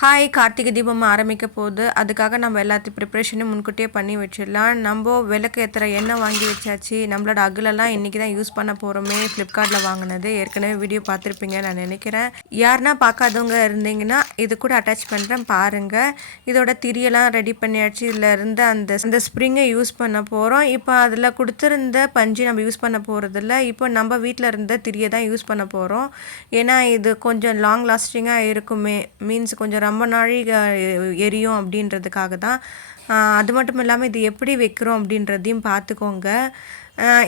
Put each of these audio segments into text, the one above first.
Hi Karthigai Deepam ஆரம்பிக்க போகுது. அதுக்காக நம்ம எல்லாத்தையும் ப்ரிப்ரேஷனும் முன்கூட்டியே பண்ணி வச்சிடலாம். நம்ம விளக்கு ஏற்றுற எண்ணெய் வாங்கி வச்சாச்சு. நம்மளோட அகிலெல்லாம் இன்றைக்கி தான் யூஸ் பண்ண போகிறோமே ஃப்ளிப்கார்ட்டில் வாங்கினது. ஏற்கனவே வீடியோ பார்த்துருப்பீங்க நான் நினைக்கிறேன். யாருன்னா பார்க்காதவங்க இருந்தீங்கன்னா இது கூட அட்டாச் பண்ணுறேன் பாருங்கள் இதோட திரியெல்லாம் ரெடி பண்ணியாச்சு. இதில் இருந்து அந்த அந்த ஸ்ப்ரிங்கை யூஸ் பண்ண போகிறோம் இப்போ அதில் கொடுத்துருந்த பஞ்சு நம்ம யூஸ் பண்ண போகிறதில்ல இப்போ நம்ம வீட்டில் இருந்த திரியை தான் யூஸ் பண்ண போகிறோம் ஏன்னா இது கொஞ்சம் லாங் லாஸ்டிங்காக இருக்குமே. மீன்ஸ் கொஞ்சம் ரொம்ப நாளைக்கு எரியும் அப்படின்றதுக்காக தான். அது மட்டும் இல்லாமல் இது எப்படி வைக்கிறோம் அப்படின்றதையும் பார்த்துக்கோங்க.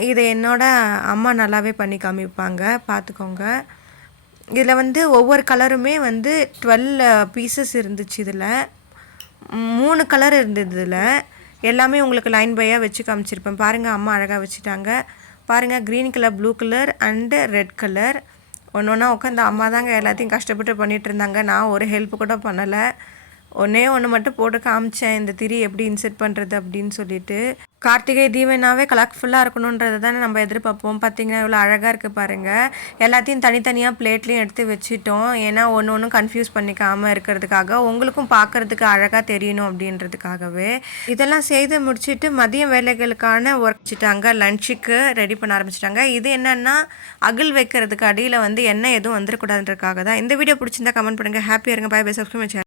இதை என்னோட அம்மா நல்லாவே பண்ணி காமிப்பாங்க. பார்த்துக்கோங்க. இதில் வந்து ஒவ்வொரு கலருமே வந்து டுவெல் பீசஸ் இருந்துச்சு இதில். மூணு கலர் இருந்தது இதில். எல்லாமே உங்களுக்கு லைன் பையாக வச்சு காமிச்சிருப்பேன். பாருங்கள் அம்மா அழகாக வச்சுட்டாங்க. பாருங்கள் green colour blue colour and red colour. ஒன்று ஒன்றா உட்காந்து அம்மா தாங்க எல்லாத்தையும் கஷ்டப்பட்டு பண்ணிகிட்டு இருந்தாங்க. நான் ஒரு ஹெல்ப் கூட பண்ணலை. ஒன்றே ஒன்று மட்டும் போட்டு காமிச்சேன் இந்த திரி எப்படி இன்செர்ட் பண்ணுறது அப்படின்னு சொல்லிட்டு. கார்த்திகை தீபனாவே கலர்ஃபுல்லாக இருக்கணுன்றதை தானே நம்ம எதிர்பார்ப்போம். பார்த்தீங்கன்னா இவ்வளோ அழகாக இருக்குது பாருங்கள் எல்லாத்தையும் தனித்தனியாக பிளேட்லேயும் எடுத்து வச்சுட்டோம். ஏன்னா ஒன்று ஒன்றும் கன்ஃபியூஸ் பண்ணிக்காமல் இருக்கிறதுக்காக உங்களுக்கும் பார்க்கறதுக்கு அழகாக தெரியணும் அப்படின்றதுக்காகவே. இதெல்லாம் செய்து முடிச்சுட்டு மதிய வேலைகளுக்கான ஒர்க் வச்சுட்டாங்க. லஞ்சுக்கு ரெடி பண்ண ஆரம்பிச்சிட்டாங்க. இது என்னென்னா அகில் வைக்கிறதுக்கு அடியில் வந்து எண்ணெய் எதுவும் வந்துடக்கூடாதுன்றதுக்காக தான். இந்த வீடியோ பிடிச்சிருந்தா கமெண்ட் பண்ணுங்கள் ஹாப்பியாக இருங்க. Bye bye subscribe